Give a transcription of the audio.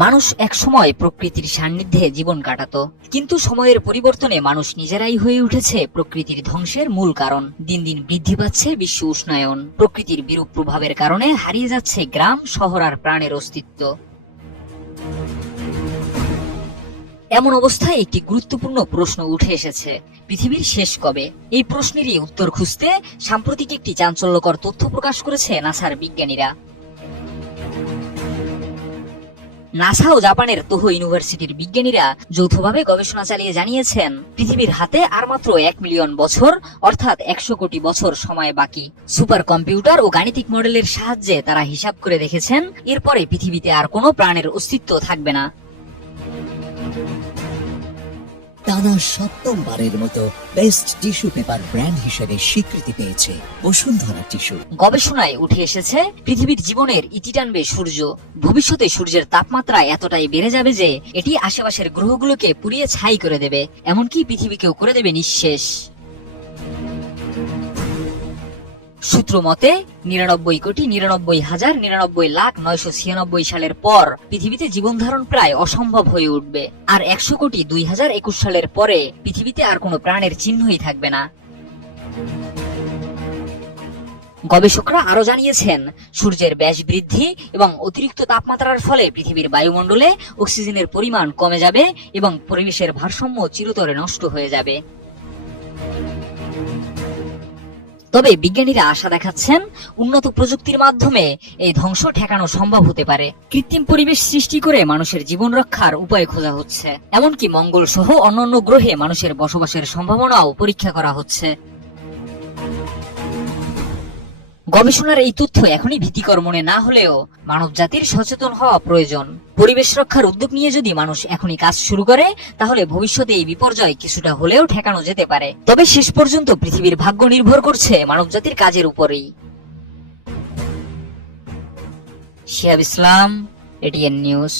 মানুষ একসময় প্রকৃতির সান্নিধ্যে জীবন কাটাতো, কিন্তু সময়ের পরিবর্তনে মানুষ নিজেরাই হয়ে উঠেছে প্রকৃতির ধ্বংসের মূল কারণ। দিন দিন বৃদ্ধি পাচ্ছে বিশ্ব উষ্ণায়ন, প্রকৃতির বিরূপ প্রভাবের কারণে হারিয়ে যাচ্ছে গ্রাম শহর আর প্রাণের অস্তিত্ব। এমন অবস্থায় একটি গুরুত্বপূর্ণ প্রশ্ন উঠে এসেছে, পৃথিবীর শেষ কবে? এই প্রশ্নেরই উত্তর খুঁজতে সাম্প্রতিক একটি চাঞ্চল্যকর তথ্য প্রকাশ করেছে নাসার বিজ্ঞানীরা। নাসা ও জাপানের তোহো ইউনিভার্সিটির বিজ্ঞানীরা যৌথভাবে গবেষণা চালিয়ে জানিয়েছেন, পৃথিবীর হাতে আর মাত্র 1 মিলিয়ন বছর অর্থাৎ 100 কোটি বছর সময় বাকি। সুপার কম্পিউটার ও গাণিতিক মডেলের সাহায্যে তারা হিসাব করে দেখেছেন, এরপরে পৃথিবীতে আর কোনো প্রাণের অস্তিত্ব থাকবে না। টানা সপ্তমবারের মতো বেস্ট টিস্যু পেপার ব্র্যান্ড হিসেবে স্বীকৃতি পেয়েছে বসুন্ধরা টিস্যু। গবেষণায় উঠে এসেছে, পৃথিবীর জীবনের ইতি টানবে সূর্য। ভবিষ্যতে সূর্যের তাপমাত্রা এতটাই বেড়ে যাবে যে এটি আশেপাশের গ্রহগুলোকে পুড়িয়ে ছাই করে দেবে, এমনকি পৃথিবীকেও করে দেবে নিঃশেষ। সূত্র মতে 99,99,99,996 সালের পর পৃথিবীতে জীবন ধারণ প্রায় অসম্ভব হয়ে উঠবে, আর 100,2021 সালের পরে পৃথিবীতে আর কোনো প্রাণের চিহ্নই থাকবে না। গবেষকরা আরো জানিয়েছেন, সূর্যের ব্যাস বৃদ্ধি এবং অতিরিক্ত তাপমাত্রার ফলে পৃথিবীর বায়ুমণ্ডলে অক্সিজেনের পরিমাণ কমে যাবে এবং পরিবেশের ভারসাম্য চিরতরে নষ্ট হয়ে যাবে। তবে বিজ্ঞানীরা আশা দেখাচ্ছেন, উন্নত প্রযুক্তির মাধ্যমে এই ধ্বংস ঠেকানো সম্ভব হতে পারে। কৃত্রিম পরিবেশ সৃষ্টি করে মানুষের জীবন রক্ষার উপায় খোঁজা হচ্ছে, এমনকি মঙ্গল সহ অন্যান্য গ্রহে মানুষের বসবাসের সম্ভাবনাও পরীক্ষা করা হচ্ছে। গবেষণার এই তথ্য এখনই ভীতিকর মনে না হলেও মানব জাতির সচেতন হওয়া প্রয়োজন। পরিবেশ রক্ষার উদ্যোগ নিয়ে যদি মানুষ এখনই কাজ শুরু করে, তাহলে ভবিষ্যতে এই বিপর্যয় কিছুটা হলেও ঠেকানো যেতে পারে। তবে শেষ পর্যন্ত পৃথিবীর ভাগ্য নির্ভর করছে মানব জাতির কাজের উপরেই। শিহাব ইসলাম, এটিএন নিউজ।